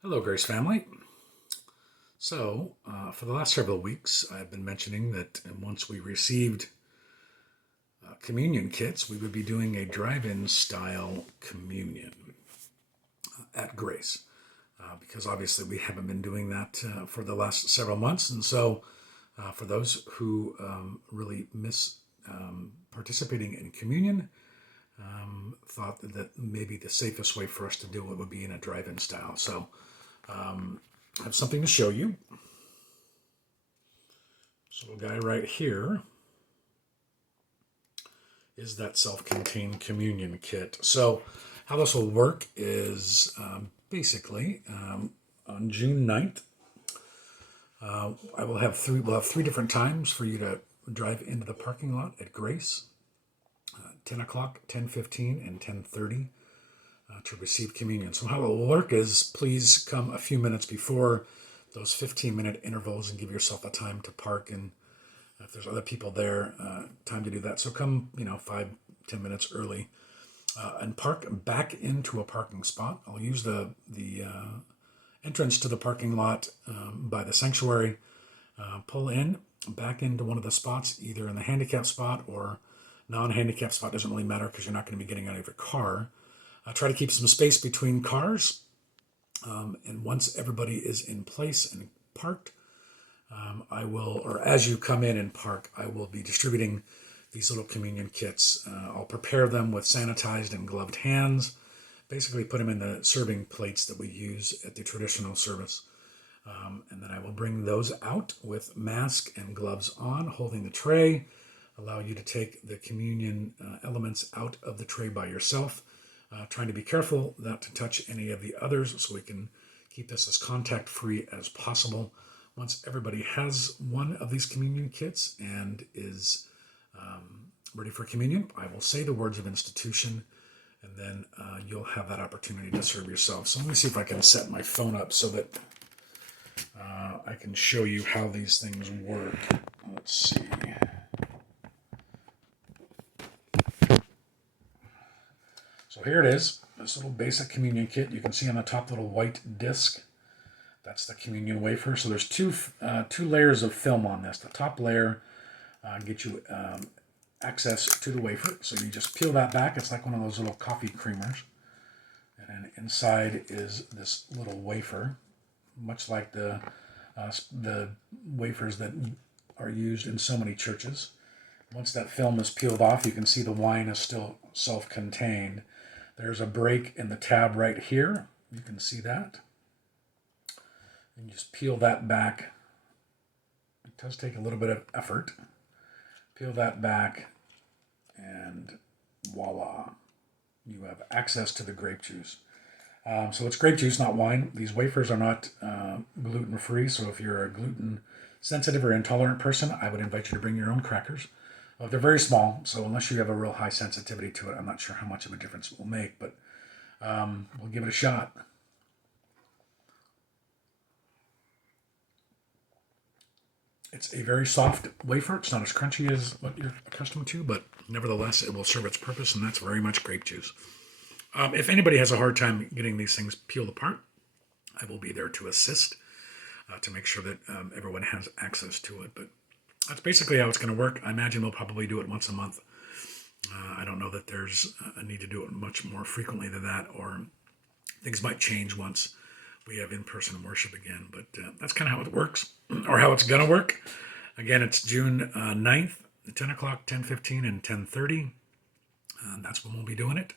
Hello, Grace family. For the last several weeks, I've been mentioning that once we received communion kits, we would be doing a drive in style communion at Grace. Because obviously we haven't been doing that for the last several months. And so, for those who really miss participating in communion, thought that maybe the safest way for us to do it would be in a drive in style. So, I have something to show you. So a guy right here is that self-contained communion kit. So how this will work is basically on June 9th, we'll have three different times for you to drive into the parking lot at Grace, 10 o'clock, 10:15, and 10:30 to receive communion. So how it will work is please come a few minutes before those 15-minute intervals and give yourself a time to park, and if there's other people there, time to do that. So come, 5-10 minutes early, and park back into a parking spot. I'll use the entrance to the parking lot by the sanctuary. Pull in back into one of the spots, either in the handicap spot or non-handicap spot. Doesn't really matter because you're not going to be getting out of your car. Try to keep some space between cars. And once everybody is in place and parked, I will, or as you come in and park, I will be distributing these little communion kits. I'll prepare them with sanitized and gloved hands, basically put them in the serving plates that we use at the traditional service. And then I will bring those out with mask and gloves on, holding the tray, allow you to take the communion elements out of the tray by yourself, trying to be careful not to touch any of the others so we can keep this as contact-free as possible. Once everybody has one of these communion kits and is ready for communion, I will say the words of institution, and then you'll have that opportunity to serve yourself. So let me see if I can set my phone up so that I can show you how these things work. Let's see. So here it is, this little basic communion kit. You can see on the top little white disc, that's the communion wafer. So there's two layers of film on this. The top layer gets you access to the wafer. So you just peel that back. It's like one of those little coffee creamers. And then inside is this little wafer, much like the wafers that are used in so many churches. Once that film is peeled off, you can see the wine is still self-contained. There's a break in the tab right here. You can see that. And just peel that back. It does take a little bit of effort. Peel that back, and voila. You have access to the grape juice. So it's grape juice, not wine. These wafers are not gluten-free, so if you're a gluten-sensitive or intolerant person, I would invite you to bring your own crackers. They're very small, so unless you have a real high sensitivity to it, I'm not sure how much of a difference it will make, but we'll give it a shot. It's a very soft wafer. It's not as crunchy as what you're accustomed to, but nevertheless, it will serve its purpose, and that's very much grape juice. If anybody has a hard time getting these things peeled apart, I will be there to assist to make sure that everyone has access to it. But that's basically how it's going to work. I imagine we'll probably do it once a month. I don't know that there's a need to do it much more frequently than that, or things might change once we have in-person worship again. But that's kind of how it works, or how it's going to work. Again, it's June 9th, 10 o'clock, 10:15, and 10:30. That's when we'll be doing it.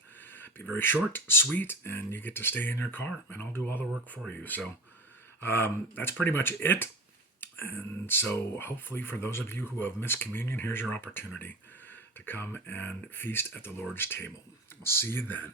Be very short, sweet, and you get to stay in your car, and I'll do all the work for you. So that's pretty much it. And so hopefully for those of you who have missed communion, here's your opportunity to come and feast at the Lord's table. We'll see you then.